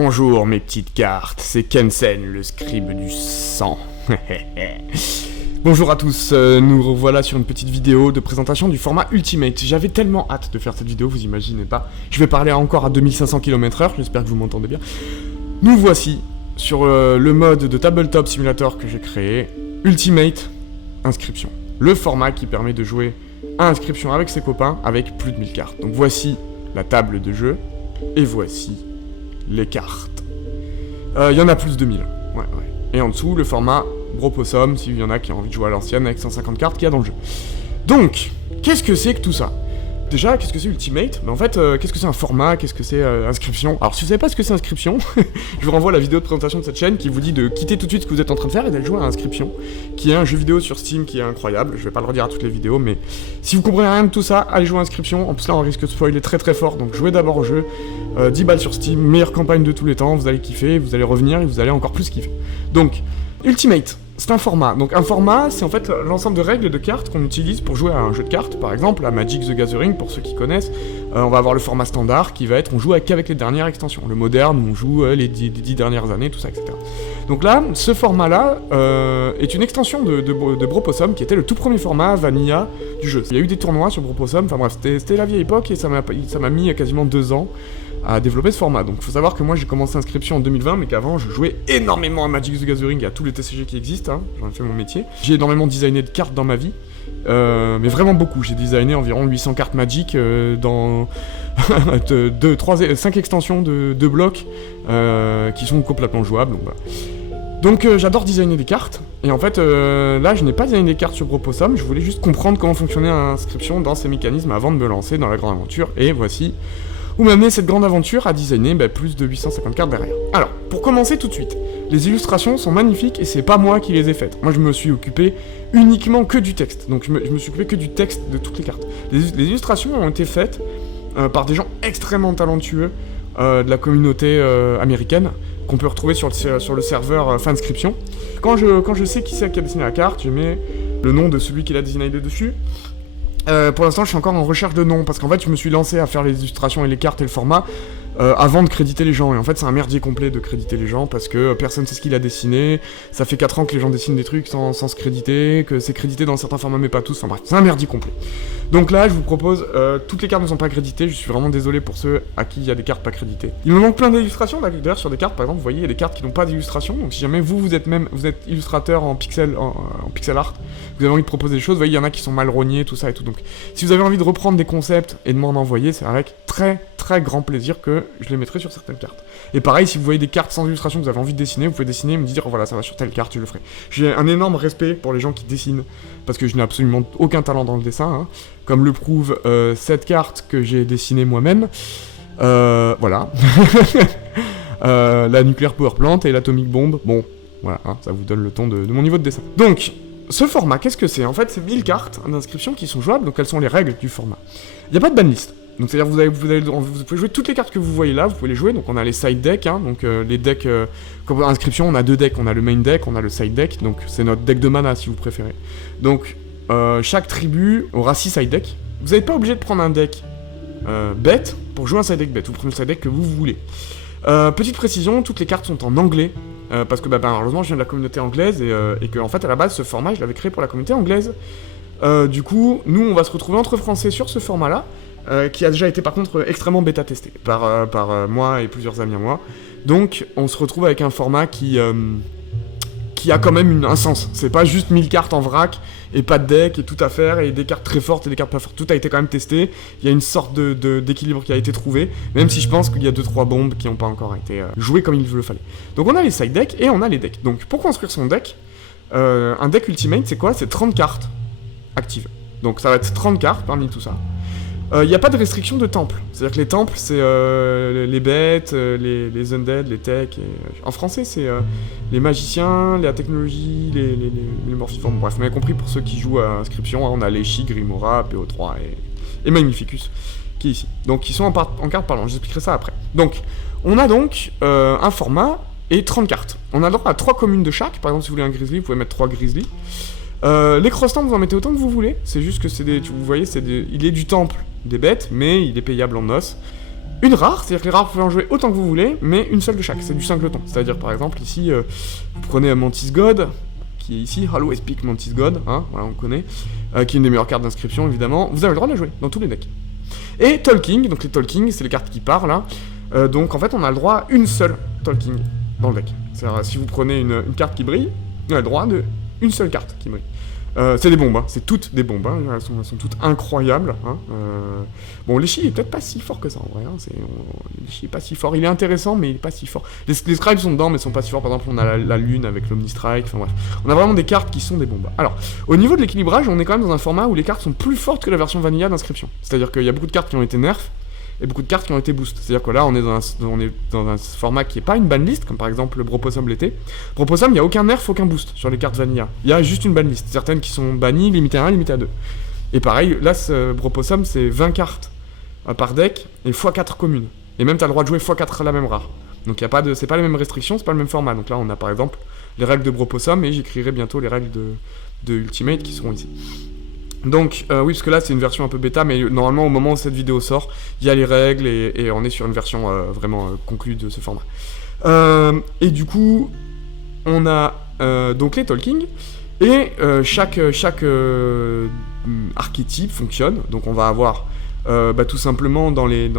Bonjour mes petites cartes, c'est Kensen, le scribe du sang. Bonjour à tous, nous revoilà sur une petite vidéo de présentation du format Ultimate. J'avais tellement hâte de faire cette vidéo, vous imaginez pas. Je vais parler encore à 2500 km/h, j'espère que vous m'entendez bien. Nous voici sur le mode de Tabletop Simulator que j'ai créé, Ultimate Inscription. Le format qui permet de jouer à Inscription avec ses copains avec plus de 1000 cartes. Donc voici la table de jeu, et voici les cartes. Il y en a plus de 1000. Ouais. Et en dessous, le format Bropossum, s'il y en a qui ont envie de jouer à l'ancienne avec 150 cartes qu'il y a dans le jeu. Donc, qu'est-ce que c'est que tout ça? Déjà, qu'est-ce que c'est Ultimate? En fait, qu'est-ce que c'est un format? Qu'est-ce que c'est Inscription? Alors, si vous savez pas ce que c'est Inscription, je vous renvoie à la vidéo de présentation de cette chaîne qui vous dit de quitter tout de suite ce que vous êtes en train de faire et d'aller jouer à Inscription, qui est un jeu vidéo sur Steam qui est incroyable. Je vais pas le redire à toutes les vidéos, mais si vous comprenez rien de tout ça, allez jouer à Inscription. En plus là, on risque de spoiler très fort, donc jouez d'abord au jeu. 10 balles sur Steam, meilleure campagne de tous les temps, vous allez kiffer, vous allez revenir et vous allez encore plus kiffer. Donc, Ultimate, c'est un format. Donc un format, c'est en fait l'ensemble de règles de cartes qu'on utilise pour jouer à un jeu de cartes. Par exemple, à Magic the Gathering, pour ceux qui connaissent, on va avoir le format standard qui va être, on joue qu'avec les dernières extensions. Le moderne, on joue les 10 dernières années, tout ça, etc. Donc là, ce format-là est une extension de Bropossum, qui était le tout premier format vanilla du jeu. Il y a eu des tournois sur Bropossum, enfin bref, c'était la vieille époque et ça m'a mis quasiment 2 ans à développer ce format. Donc il faut savoir que moi j'ai commencé Inscription en 2020, mais qu'avant je jouais énormément à Magic the Gathering et à tous les TCG qui existent, hein. J'en ai fait mon métier. J'ai énormément designé de cartes dans ma vie, mais vraiment beaucoup. J'ai designé environ 800 cartes Magic dans 5 extensions de blocs qui sont complètement jouables. Donc, voilà. Donc j'adore designer des cartes, et en fait là je n'ai pas designé des cartes sur Bropossum, je voulais juste comprendre comment fonctionnait Inscription dans ses mécanismes avant de me lancer dans la grande aventure, et voici où m'a amené cette grande aventure à designer plus de 850 cartes derrière. Alors, pour commencer tout de suite, les illustrations sont magnifiques et c'est pas moi qui les ai faites. Moi je me suis occupé uniquement que du texte, donc je me suis occupé que du texte de toutes les cartes. Les illustrations ont été faites par des gens extrêmement talentueux de la communauté américaine, qu'on peut retrouver sur le serveur Fanscription. Quand je sais qui c'est qui a dessiné la carte, je mets le nom de celui qui l'a designé dessus. Pour l'instant, je suis encore en recherche de nom, parce qu'en fait, je me suis lancé à faire les illustrations et les cartes et le format avant de créditer les gens. Et en fait, c'est un merdier complet de créditer les gens, parce que personne sait ce qu'il a dessiné. Ça fait 4 ans que les gens dessinent des trucs sans se créditer, que c'est crédité dans certains formats, mais pas tous. Enfin bref, c'est un merdier complet. Donc là, je vous propose, toutes les cartes ne sont pas créditées, je suis vraiment désolé pour ceux à qui il y a des cartes pas créditées. Il me manque plein d'illustrations, d'ailleurs, sur des cartes, par exemple, vous voyez, il y a des cartes qui n'ont pas d'illustration, donc si jamais vous êtes illustrateur en pixel art, vous avez envie de proposer des choses, vous voyez, il y en a qui sont mal rognés, tout ça et tout. Donc, si vous avez envie de reprendre des concepts et de m'en envoyer, c'est avec très grand plaisir que je les mettrai sur certaines cartes. Et pareil, si vous voyez des cartes sans illustration que vous avez envie de dessiner, vous pouvez dessiner et me dire, voilà, ça va sur telle carte, je le ferai. J'ai un énorme respect pour les gens qui dessinent, parce que je n'ai absolument aucun talent dans le dessin, hein, comme le prouve cette carte que j'ai dessinée moi-même. Voilà. La nucléaire power plant et l'atomic bomb, bon, voilà, hein, ça vous donne le ton de mon niveau de dessin. Donc, ce format, qu'est-ce que c'est? En fait, c'est 1000 cartes d'inscription qui sont jouables, donc elles sont les règles du format. Il n'y a pas de banlist. Donc c'est-à-dire vous pouvez jouer toutes les cartes que vous voyez là, vous pouvez les jouer, donc on a les side decks, hein, donc les decks, comme inscription, on a 2 decks, on a le main deck, on a le side deck, donc c'est notre deck de mana si vous préférez. Donc chaque tribu aura 6 side decks. Vous n'êtes pas obligé de prendre un deck bête pour jouer un side deck bête, vous prenez le side deck que vous voulez. Petite précision, toutes les cartes sont en anglais, parce que malheureusement je viens de la communauté anglaise, et que en fait à la base ce format je l'avais créé pour la communauté anglaise. Du coup, nous on va se retrouver entre français sur ce format là, qui a déjà été par contre extrêmement bêta testé par moi et plusieurs amis à moi. Donc on se retrouve avec un format qui a quand même un sens. C'est pas juste 1000 cartes en vrac et pas de deck et tout à faire et des cartes très fortes et des cartes pas fortes. Tout a été quand même testé. Il y a une sorte d'équilibre qui a été trouvé, même si je pense qu'il y a 2-3 bombes qui n'ont pas encore été jouées comme il le fallait. Donc on a les side decks et on a les decks. Donc pour construire son deck, un deck Ultimate c'est quoi? C'est 30 cartes actives. Donc ça va être 30 cartes parmi tout ça. Il n'y a pas de restriction de temples. C'est-à-dire que les temples, c'est les bêtes, les undead, les techs. En français, c'est les magiciens, la technologie, les morphiformes. Bref, vous m'avez compris pour ceux qui jouent à Inscription. Hein, on a Leshy, Grimora, PO3 et Magnificus, qui est ici. Donc, ils sont en cartes parlantes. J'expliquerai ça après. Donc, on a donc un format et 30 cartes. On a le droit à 3 communes de chaque. Par exemple, si vous voulez un grizzly, vous pouvez mettre 3 grizzly. Les cross-temples, vous en mettez autant que vous voulez. C'est juste que c'est vous voyez, il est du temple des bêtes, mais il est payable en os. une rare, c'est-à-dire que les rares, vous pouvez en jouer autant que vous voulez, mais une seule de chaque, c'est du singleton. C'est-à-dire, par exemple, ici, vous prenez Mantis God, qui est ici, Always Pick Mantis God, hein, voilà, on connaît, qui est une des meilleures cartes d'inscription, évidemment. Vous avez le droit de la jouer, dans tous les decks. Et Talking, donc les Talking, c'est les cartes qui parlent, hein. Donc, en fait, on a le droit à une seule Talking dans le deck. C'est-à-dire, si vous prenez une carte qui brille, on a le droit de une seule carte qui brille. C'est des bombes, hein. C'est toutes des bombes, hein. Elles sont toutes incroyables, hein. Bon, Leshy est peut-être pas si fort que ça en vrai, hein. Leshy est pas si fort, il est intéressant mais il est pas si fort. Les scribes sont dedans mais sont pas si forts, par exemple on a la lune avec l'Omnistrike, enfin bref. On a vraiment des cartes qui sont des bombes. Alors, au niveau de l'équilibrage, on est quand même dans un format où les cartes sont plus fortes que la version vanilla d'inscription. C'est-à-dire qu'il y a beaucoup de cartes qui ont été nerfs, et beaucoup de cartes qui ont été boost. C'est-à-dire que là, on est dans un format qui est pas une banlist, comme par exemple le Bropossum l'était. Bropossum, il n'y a aucun nerf, aucun boost sur les cartes vanilla. Il y a juste une banlist. Certaines qui sont bannies, limitées à 1, limitées à 2. Et pareil, là, ce Bropossum, c'est 20 cartes par deck, et x4 communes. Et même, tu as le droit de jouer x4 la même rare. Donc, c'est pas les mêmes restrictions, c'est pas le même format. Donc là, on a par exemple les règles de Bropossum, et j'écrirai bientôt les règles de Ultimate qui seront ici. Donc, oui, parce que là, c'est une version un peu bêta, mais normalement, au moment où cette vidéo sort, il y a les règles, et on est sur une version vraiment conclue de ce format. Et du coup, on a donc les Talking, et chaque archétype fonctionne. Donc, on va avoir tout simplement dans les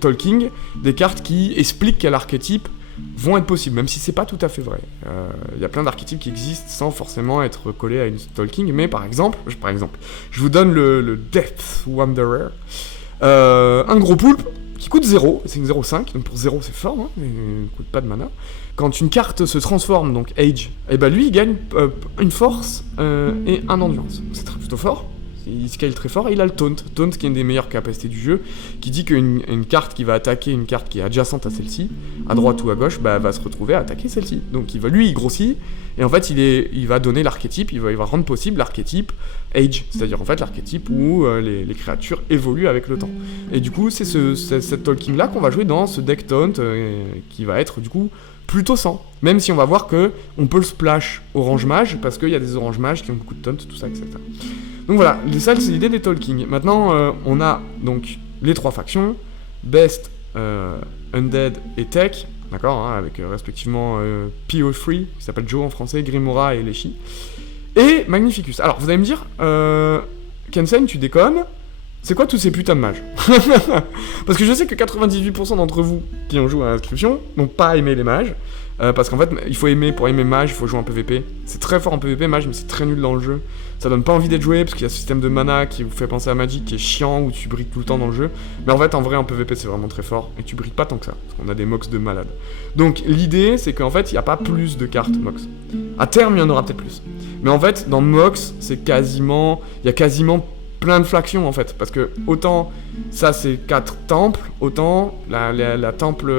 Talking, des cartes qui expliquent quel archétype vont être possibles, même si c'est pas tout à fait vrai. Il y a plein d'archétypes qui existent sans forcément être collés à une Talking, mais par exemple, je vous donne le Death Wanderer, un gros poulpe qui coûte 0, c'est une 0,5, donc pour 0 c'est fort, hein, il ne coûte pas de mana. Quand une carte se transforme, donc Age, et ben lui il gagne une force et un endurance, c'est plutôt fort. Il scale très fort et il a le Taunt. Taunt qui est une des meilleures capacités du jeu, qui dit qu'une carte qui va attaquer une carte qui est adjacente à celle-ci, à droite ou à gauche, va se retrouver à attaquer celle-ci. Donc il grossit, et en fait il va donner l'archétype, il va rendre possible l'archétype Age, c'est-à-dire en fait l'archétype où les créatures évoluent avec le temps. Et du coup c'est cette Talking là qu'on va jouer dans ce deck Taunt, qui va être du coup plutôt 100. Même si on va voir que on peut le splash Orange Mage, parce qu'il y a des Orange Mages qui ont beaucoup de Taunt, tout ça, etc. Donc voilà, ça c'est l'idée des Talking. Maintenant, on a donc les 3 factions, Best, Undead et Tech, d'accord, hein, avec respectivement PO3, qui s'appelle Joe en français, Grimora et Leshy, et Magnificus. Alors, vous allez me dire, Kensen, tu déconnes, c'est quoi tous ces putains de mages? Parce que je sais que 98% d'entre vous qui ont joué à l'inscription n'ont pas aimé les mages, parce qu'en fait, il faut aimer, pour aimer mage, il faut jouer en PvP. C'est très fort en PvP, mage, mais c'est très nul dans le jeu. Ça donne pas envie d'être joué, parce qu'il y a ce système de mana qui vous fait penser à Magic, qui est chiant, où tu brilles tout le temps dans le jeu. Mais en fait, en vrai, en PvP, c'est vraiment très fort, et tu brilles pas tant que ça, parce qu'on a des mox de malade. Donc, l'idée, c'est qu'en fait, il n'y a pas plus de cartes mox. À terme, il y en aura peut-être plus. Mais en fait, dans mox, il y a quasiment plein de factions, en fait. Parce que, autant, ça, c'est 4 temples, autant, la temple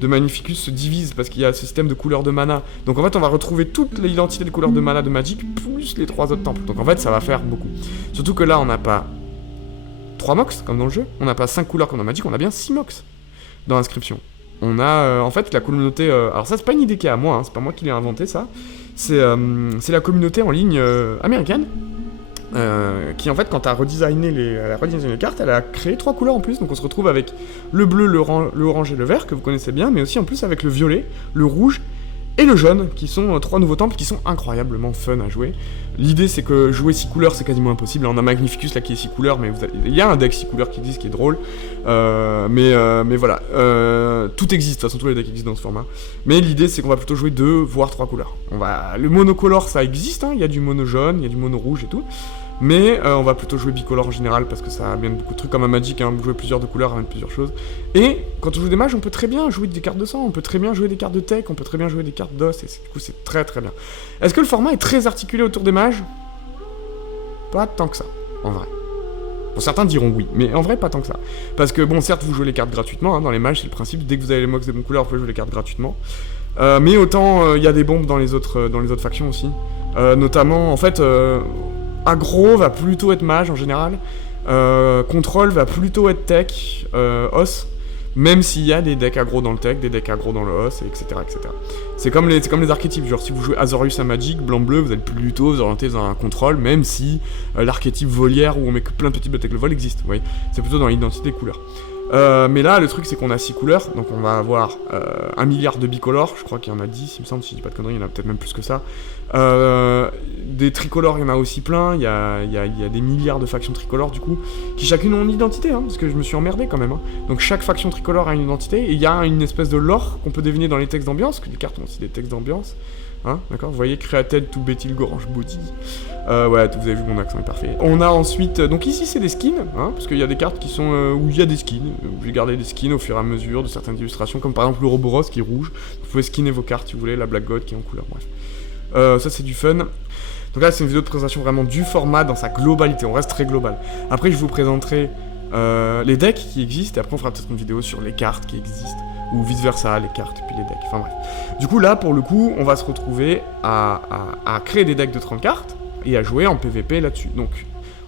de Magnificus se divise parce qu'il y a ce système de couleurs de mana. Donc en fait on va retrouver toute l'identité des couleurs de mana de Magic plus les 3 autres temples. Donc en fait ça va faire beaucoup. Surtout que là on n'a pas 3 mox comme dans le jeu, on n'a pas 5 couleurs comme dans Magic, on a bien 6 mox dans l'inscription. On a en fait la communauté... alors ça c'est pas une idée qui est à moi, hein, c'est pas moi qui l'ai inventé ça. C'est la communauté en ligne américaine. Qui en fait quand elle a redesigné les cartes, elle a créé 3 couleurs en plus, donc on se retrouve avec le bleu, le orange et le vert que vous connaissez bien, mais aussi en plus avec le violet, le rouge et le jaune, qui sont 3 nouveaux temples qui sont incroyablement fun à jouer. L'idée c'est que jouer 6 couleurs c'est quasiment impossible, on a Magnificus là qui est 6 couleurs, mais il y a un deck 6 couleurs qui existe qui est drôle, mais voilà, tout existe, de toute façon tous les decks existent dans ce format, mais l'idée c'est qu'on va plutôt jouer 2 voire 3 couleurs. Le monocolore ça existe, hein, il y a du mono jaune, il y a du mono rouge et tout, mais on va plutôt jouer bicolore en général parce que ça amène beaucoup de trucs comme un Magic, hein, jouer plusieurs de couleurs amène plusieurs choses. Et quand on joue des mages, on peut très bien jouer des cartes de sang, on peut très bien jouer des cartes de tech, on peut très bien jouer des cartes d'os, et du coup c'est très très bien. Est-ce que le format est très articulé autour des mages? Pas tant que ça, en vrai. Bon, certains diront oui, mais en vrai pas tant que ça. Parce que bon, certes vous jouez les cartes gratuitement, hein, dans les mages c'est le principe, dès que vous avez les mox des bonnes couleurs, vous pouvez jouer les cartes gratuitement. Mais autant il y a des bombes dans les autres factions aussi. Notamment, en fait... Aggro va plutôt être mage en général, contrôle va plutôt être tech, os, même s'il y a des decks aggro dans le tech, des decks aggro dans le os, etc. etc. C'est comme les archétypes, genre si vous jouez Azorius à Magic, blanc-bleu, vous allez plutôt vous orienter dans un contrôle, même si l'archétype volière où on met que plein de petits bêtes avec le vol existe, vous voyez. C'est plutôt dans l'identité des couleurs. Mais là, le truc, c'est qu'on a 6 couleurs, donc on va avoir 1 milliard de bicolores, je crois qu'il y en a 10, il me semble, si je dis pas de conneries, il y en a peut-être même plus que ça. Des tricolores, il y en a aussi plein, il y a des milliards de factions tricolores, du coup, qui chacune ont une identité, hein, parce que je me suis emmerdé quand même. Hein. Donc chaque faction tricolore a une identité, et il y a une espèce de lore qu'on peut deviner dans les textes d'ambiance, que les cartes ont aussi des textes d'ambiance. Hein, d'accord, vous voyez, Created to Betil Gorange Body. Ouais, vous avez vu, mon accent est parfait. On a ensuite, donc ici c'est des skins, hein, parce qu'il y a des cartes qui sont où il y a des skins. Vous pouvez garder des skins au fur et à mesure de certaines illustrations, comme par exemple l'Ouroboros qui est rouge. Vous pouvez skinner vos cartes si vous voulez, la Black God qui est en couleur, bref. Ça c'est du fun. Donc là c'est une vidéo de présentation vraiment du format dans sa globalité, on reste très global. Après je vous présenterai les decks qui existent, et après on fera peut-être une vidéo sur les cartes qui existent. Ou vice versa, les cartes, puis les decks, enfin bref. Du coup là, pour le coup, on va se retrouver à créer des decks de 30 cartes, et à jouer en PVP là-dessus. Donc,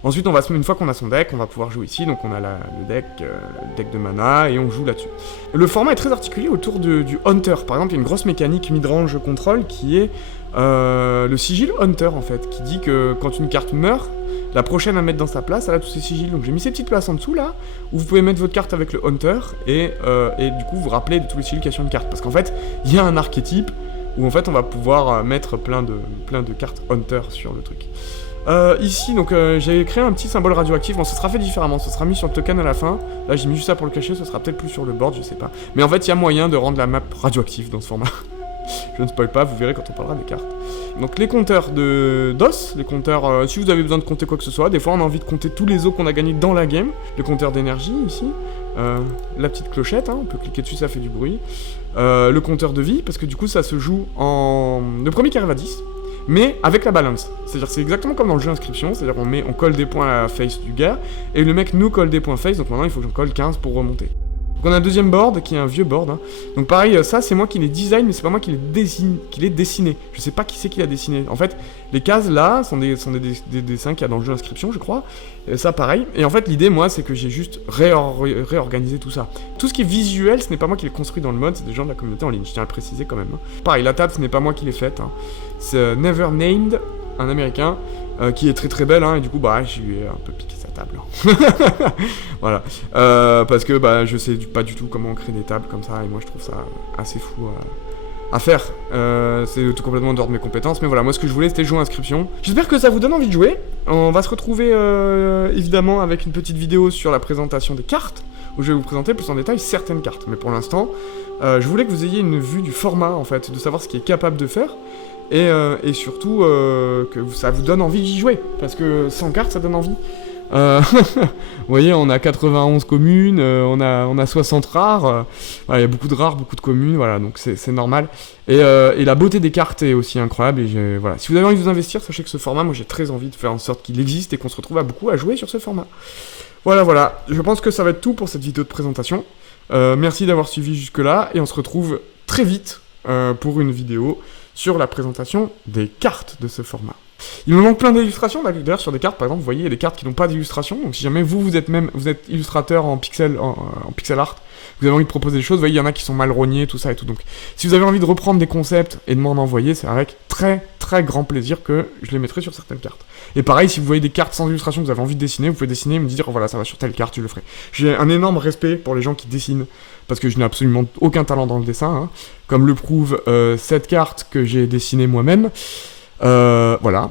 ensuite, une fois qu'on a son deck, on va pouvoir jouer ici, donc on a le deck de mana, et on joue là-dessus. Le format est très articulé autour du Hunter. Par exemple, il y a une grosse mécanique midrange control qui est le sigil Hunter, en fait, qui dit que quand une carte meurt, la prochaine à mettre dans sa place, elle a tous ses sigils. Donc j'ai mis ces petites places en dessous là, où vous pouvez mettre votre carte avec le Hunter, et du coup vous rappelez de tous les sigils qu'il y a sur une carte. Parce qu'en fait, il y a un archétype où en fait on va pouvoir mettre plein de cartes Hunter sur le truc. Ici, donc j'ai créé un petit symbole radioactif. Bon, ça sera fait différemment, ça sera mis sur le token à la fin. Là j'ai mis juste ça pour le cacher, ça sera peut-être plus sur le board, je sais pas. Mais en fait, il y a moyen de rendre la map radioactive dans ce format. Je ne spoil pas, vous verrez quand on parlera des cartes. Donc les compteurs d'os, les compteurs, si vous avez besoin de compter quoi que ce soit, des fois on a envie de compter tous les os qu'on a gagnés dans la game. Le compteur d'énergie ici, la petite clochette, hein, on peut cliquer dessus, ça fait du bruit. Le compteur de vie, parce que du coup ça se joue en... Le premier qui arrive à 10, mais avec la balance. C'est-à-dire c'est exactement comme dans le jeu Inscription, c'est-à-dire on colle des points à la face du gars, et le mec nous colle des points face, donc maintenant il faut que j'en colle 15 pour remonter. Donc on a un deuxième board qui est un vieux board. Hein. Donc pareil, ça c'est moi qui l'ai design, mais c'est pas moi qui l'ai dessiné. Je sais pas qui c'est qui l'a dessiné. En fait, les cases là sont des dessins qu'il y a dans le jeu Inscription, je crois. Et ça pareil. Et en fait, l'idée, moi, c'est que j'ai juste réorganisé tout ça. Tout ce qui est visuel, ce n'est pas moi qui l'ai construit dans le mode, c'est des gens de la communauté en ligne. Je tiens à le préciser quand même. Hein. Pareil, la table, ce n'est pas moi qui l'ai faite. Hein. C'est Never Named, un américain, qui est très très belle. Hein, et du coup, bah, je lui ai un peu piqué sa table. Voilà. Parce que bah, je sais pas du tout comment on crée des tables comme ça, et moi je trouve ça assez fou à faire. C'est tout complètement dehors de mes compétences, mais voilà, moi ce que je voulais c'était jouer à Inscription. J'espère que ça vous donne envie de jouer. On va se retrouver évidemment avec une petite vidéo sur la présentation des cartes, où je vais vous présenter plus en détail certaines cartes. Mais pour l'instant, je voulais que vous ayez une vue du format en fait, de savoir ce qui est capable de faire. Et surtout que ça vous donne envie d'y jouer, parce que sans cartes ça donne envie. Vous voyez, on a 91 communes, on a 60 rares, voilà, il y a beaucoup de rares, beaucoup de communes, voilà, donc c'est normal. Et la beauté des cartes est aussi incroyable, et voilà. Si vous avez envie de vous investir, sachez que ce format, moi j'ai très envie de faire en sorte qu'il existe et qu'on se retrouve à beaucoup à jouer sur ce format. Voilà, je pense que ça va être tout pour cette vidéo de présentation. Merci d'avoir suivi jusque là, et on se retrouve très vite pour une vidéo sur la présentation des cartes de ce format. Il me manque plein d'illustrations, d'ailleurs sur des cartes, par exemple, vous voyez, il y a des cartes qui n'ont pas d'illustration, donc si jamais vous êtes illustrateur en pixel art, vous avez envie de proposer des choses, vous voyez, il y en a qui sont mal rognés, tout ça et tout, donc si vous avez envie de reprendre des concepts et de m'en envoyer, c'est avec très très grand plaisir que je les mettrai sur certaines cartes. Et pareil, si vous voyez des cartes sans illustration que vous avez envie de dessiner, vous pouvez dessiner et me dire, voilà, ça va sur telle carte, je le ferai. J'ai un énorme respect pour les gens qui dessinent, parce que je n'ai absolument aucun talent dans le dessin, hein, comme le prouve cette carte que j'ai dessinée moi-même. Voilà.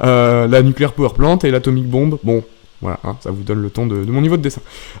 La nucléaire power plant et l'atomic bomb, bon, voilà, hein, ça vous donne le ton de mon niveau de dessin.